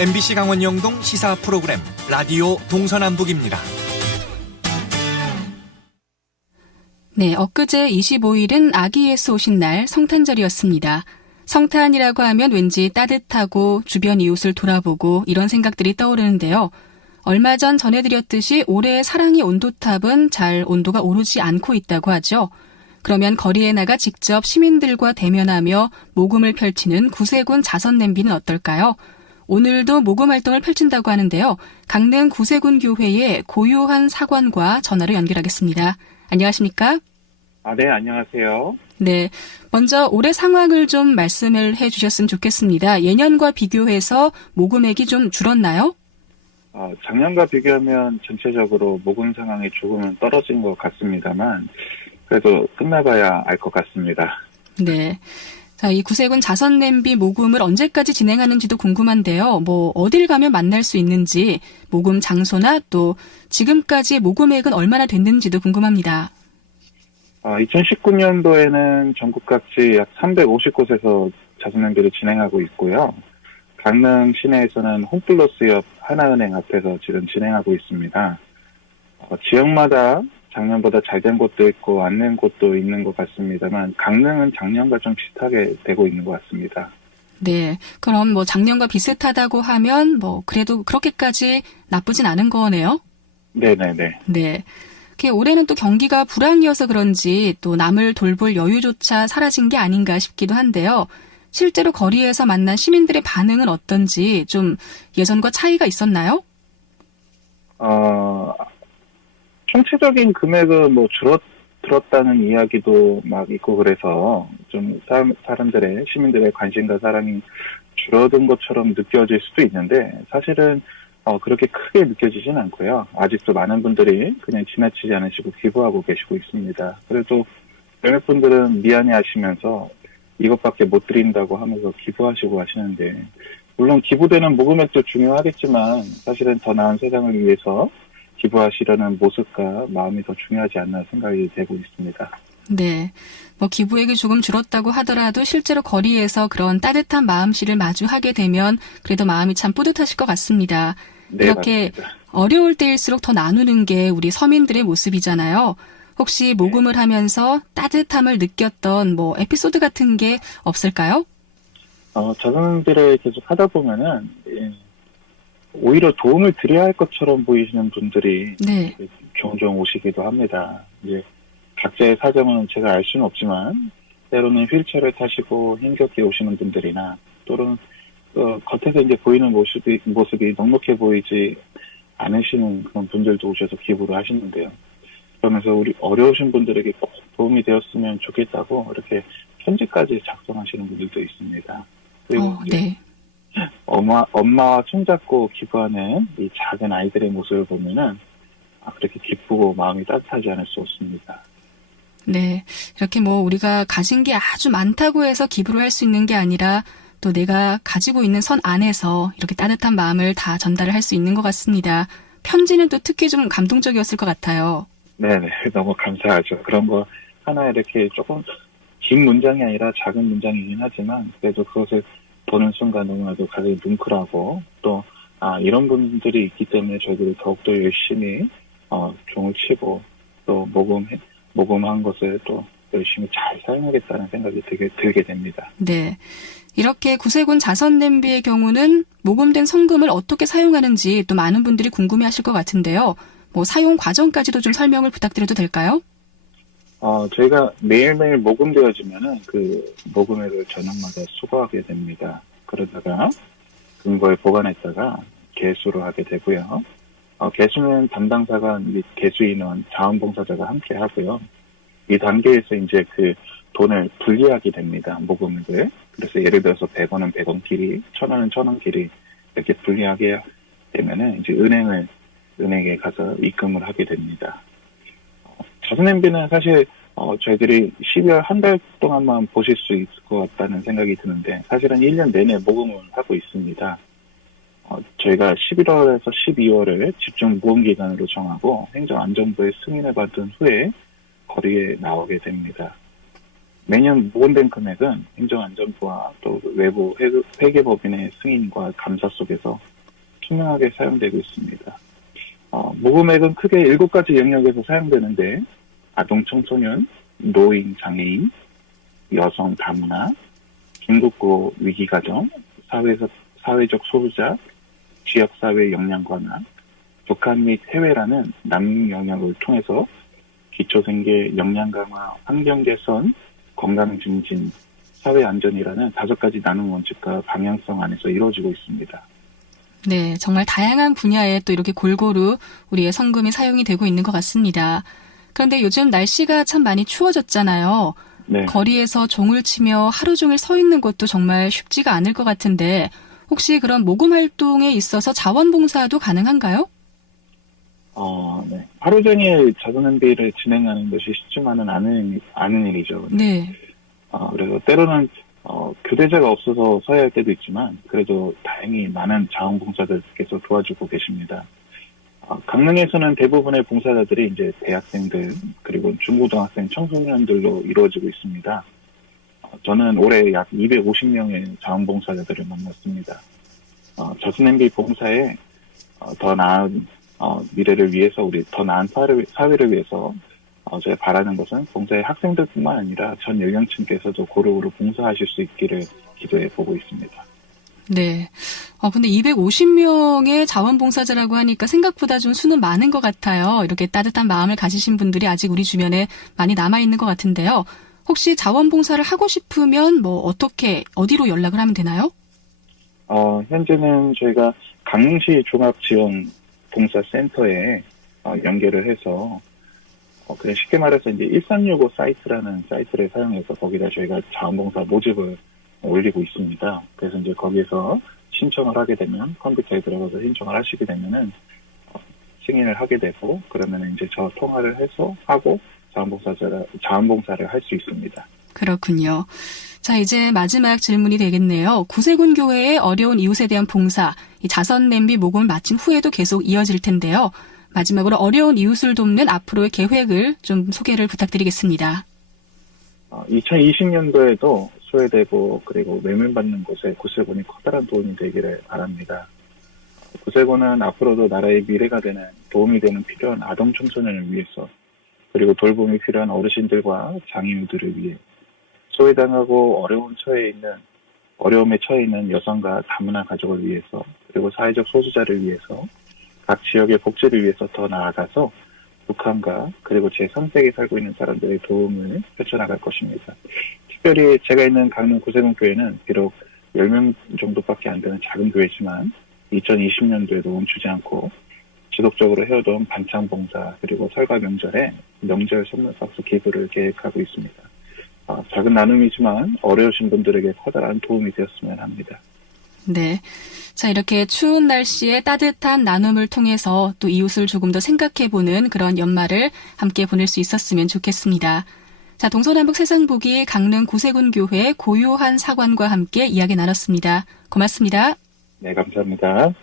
MBC 강원 영동 시사 프로그램 라디오 동서남북입니다. 네, 엊그제 25일은 아기 예수 오신 날 성탄절이었습니다. 성탄이라고 하면 왠지 따뜻하고 주변 이웃을 돌아보고 이런 생각들이 떠오르는데요. 얼마 전 전해드렸듯이 올해의 사랑의 온도탑은 잘 온도가 오르지 않고 있다고 하죠. 그러면 거리에 나가 직접 시민들과 대면하며 모금을 펼치는 구세군 자선냄비는 어떨까요? 오늘도 모금 활동을 펼친다고 하는데요. 강릉 구세군 교회의 고유한 사관과 전화로 연결하겠습니다. 안녕하십니까? 네, 안녕하세요. 네, 먼저 올해 상황을 좀 말씀을 해주셨으면 좋겠습니다. 예년과 비교해서 모금액이 좀 줄었나요? 작년과 비교하면 전체적으로 모금 상황이 조금은 떨어진 것 같습니다만 그래도 끝나봐야 알 것 같습니다. 네. 자, 이 구세군 자선냄비 모금을 언제까지 진행하는지도 궁금한데요. 어딜 가면 만날 수 있는지, 모금 장소나 또 지금까지 모금액은 얼마나 됐는지도 궁금합니다. 2019년도에는 전국 각지 약 350곳에서 자선냄비를 진행하고 있고요. 강릉 시내에서는 홈플러스 옆 하나은행 앞에서 지금 진행하고 있습니다. 지역마다 작년보다 잘 된 곳도 있고 안 된 곳도 있는 것 같습니다만 강릉은 작년과 좀 비슷하게 되고 있는 것 같습니다. 네, 그럼 작년과 비슷하다고 하면 그래도 그렇게까지 나쁘진 않은 거네요? 네네네. 네. 올해는 또 경기가 불황이어서 그런지 또 남을 돌볼 여유조차 사라진 게 아닌가 싶기도 한데요. 실제로 거리에서 만난 시민들의 반응은 어떤지 좀 예전과 차이가 있었나요? 총체적인 금액은 줄었다는 이야기도 막 있고 그래서 좀 사람들의, 시민들의 관심과 사랑이 줄어든 것처럼 느껴질 수도 있는데 사실은 그렇게 크게 느껴지진 않고요. 아직도 많은 분들이 그냥 지나치지 않으시고 기부하고 계시고 있습니다. 그래도 몇몇 분들은 미안해 하시면서 이것밖에 못 드린다고 하면서 기부하시고 하시는데 물론 기부되는 모금액도 중요하겠지만 사실은 더 나은 세상을 위해서 기부하시려는 모습과 마음이 더 중요하지 않나 생각이 되고 있습니다. 네. 기부액이 조금 줄었다고 하더라도 실제로 거리에서 그런 따뜻한 마음씨를 마주하게 되면 그래도 마음이 참 뿌듯하실 것 같습니다. 네, 이렇게 맞습니다. 어려울 때일수록 더 나누는 게 우리 서민들의 모습이잖아요. 혹시 모금을 하면서 따뜻함을 느꼈던 에피소드 같은 게 없을까요? 자선들을 계속 하다 보면은 오히려 도움을 드려야 할 것처럼 보이시는 분들이 네. 종종 오시기도 합니다. 이제 각자의 사정은 제가 알 수는 없지만 때로는 휠체어를 타시고 힘겹게 오시는 분들이나 또는 겉에서 이제 보이는 모습이 넉넉해 보이지 않으시는 그런 분들도 오셔서 기부를 하시는데요. 그러면서 우리 어려우신 분들에게 꼭 도움이 되었으면 좋겠다고 이렇게 편지까지 작성하시는 분들도 있습니다. 그리고 네. 엄마와 손잡고 기부하는 이 작은 아이들의 모습을 보면은 그렇게 기쁘고 마음이 따뜻하지 않을 수 없습니다. 네. 이렇게 우리가 가진 게 아주 많다고 해서 기부를 할 수 있는 게 아니라 또 내가 가지고 있는 선 안에서 이렇게 따뜻한 마음을 다 전달을 할 수 있는 것 같습니다. 편지는 또 특히 좀 감동적이었을 것 같아요. 네네. 너무 감사하죠. 그런 거 하나 이렇게 조금 긴 문장이 아니라 작은 문장이긴 하지만 그래도 그것을 보는 순간 너무나도 가슴이 뭉클하고 또 이런 분들이 있기 때문에 저희들이 더욱더 열심히 종을 치고 또 모금한 것을 또 열심히 잘 사용하겠다는 생각이 들게 됩니다. 네. 이렇게 구세군 자선냄비의 경우는 모금된 성금을 어떻게 사용하는지 또 많은 분들이 궁금해하실 것 같은데요. 사용 과정까지도 좀 설명을 부탁드려도 될까요? 저희가 매일매일 모금되어지면은 그 모금액을 저녁마다 수거하게 됩니다. 그러다가 금고에 보관했다가 개수를 하게 되고요. 개수는 담당사가 및 개수 인원, 자원봉사자가 함께 하고요. 이 단계에서 이제 그 돈을 분리하게 됩니다. 모금액을. 그래서 예를 들어서 100원은 100원 길이, 1000원은 1000원 길이 이렇게 분리하게 되면은 이제 은행에 가서 입금을 하게 됩니다. 자선냄비는 사실 저희들이 12월 한 달 동안만 보실 수 있을 것 같다는 생각이 드는데 사실은 1년 내내 모금을 하고 있습니다. 저희가 11월에서 12월을 집중 모금 기간으로 정하고 행정안전부의 승인을 받은 후에 거리에 나오게 됩니다. 매년 모금된 금액은 행정안전부와 또 외부 회계법인의 승인과 감사 속에서 투명하게 사용되고 있습니다. 모금액은 크게 7가지 영역에서 사용되는데 아동 청소년, 노인 장애인, 여성 다문화, 중국고 위기가정, 사회적 소수자, 지역사회 역량 관화, 북한 및 해외라는 남북 영역을 통해서 기초생계 역량 강화, 환경 개선, 건강 증진, 사회 안전이라는 5가지 나눔 원칙과 방향성 안에서 이루어지고 있습니다. 네, 정말 다양한 분야에 또 이렇게 골고루 우리의 성금이 사용이 되고 있는 것 같습니다. 그런데 요즘 날씨가 참 많이 추워졌잖아요. 네. 거리에서 종을 치며 하루 종일 서 있는 것도 정말 쉽지가 않을 것 같은데 혹시 그런 모금 활동에 있어서 자원봉사도 가능한가요? 네. 하루 종일 작은 은비를 진행하는 것이 쉽지만은 않은 일이죠. 네. 그래서 때로는 교대자가 없어서 서야 할 때도 있지만 그래도 다행히 많은 자원봉사자들께서 도와주고 계십니다. 강릉에서는 대부분의 봉사자들이 이제 대학생들 그리고 중고등학생 청소년들로 이루어지고 있습니다. 저는 올해 약 250명의 자원봉사자들을 만났습니다. 젖은 냄비 봉사에 더 나은 미래를 위해서 우리 더 나은 사회를 위해서 제가 바라는 것은 봉사의 학생들뿐만 아니라 전 연령층께서도 고루고루 봉사하실 수 있기를 기도해 보고 있습니다. 네. 근데 250명의 자원봉사자라고 하니까 생각보다 좀 수는 많은 것 같아요. 이렇게 따뜻한 마음을 가지신 분들이 아직 우리 주변에 많이 남아있는 것 같은데요. 혹시 자원봉사를 하고 싶으면 어떻게, 어디로 연락을 하면 되나요? 현재는 저희가 강릉시 종합지원봉사센터에 연결을 해서 그냥 쉽게 말해서 이제 1365 사이트라는 사이트를 사용해서 거기다 저희가 자원봉사 모집을 올리고 있습니다. 그래서 이제 거기에서 신청을 하게 되면 컴퓨터에 들어가서 신청을 하시게 되면은 승인을 하게 되고 그러면 이제 저 통화를 해서 하고 자원봉사를 할 수 있습니다. 그렇군요. 자, 이제 마지막 질문이 되겠네요. 구세군 교회의 어려운 이웃에 대한 봉사, 이 자선 냄비 모금을 마친 후에도 계속 이어질 텐데요. 마지막으로 어려운 이웃을 돕는 앞으로의 계획을 좀 소개를 부탁드리겠습니다. 2020년도에도 소외되고 그리고 외면받는 곳에 구세군이 커다란 도움이 되기를 바랍니다. 구세군은 앞으로도 나라의 미래가 되는 도움이 되는 필요한 아동 청소년을 위해서 그리고 돌봄이 필요한 어르신들과 장애인들을 위해 소외당하고 어려움에 처해 있는 여성과 다문화 가족을 위해서 그리고 사회적 소수자를 위해서 각 지역의 복지를 위해서 더 나아가서 북한과 그리고 제3세계에 살고 있는 사람들의 도움을 펼쳐나갈 것입니다. 특별히 제가 있는 강릉 구세군 교회는 비록 10명 정도밖에 안 되는 작은 교회지만 2020년도에도 멈추지 않고 지속적으로 해오던 반찬 봉사 그리고 설과 명절에 명절 선물 박스 기부를 계획하고 있습니다. 작은 나눔이지만 어려우신 분들에게 커다란 도움이 되었으면 합니다. 네. 자, 이렇게 추운 날씨에 따뜻한 나눔을 통해서 또 이웃을 조금 더 생각해보는 그런 연말을 함께 보낼 수 있었으면 좋겠습니다. 자, 동서남북 세상보기 강릉 구세군 교회 고요한 사관과 함께 이야기 나눴습니다. 고맙습니다. 네, 감사합니다.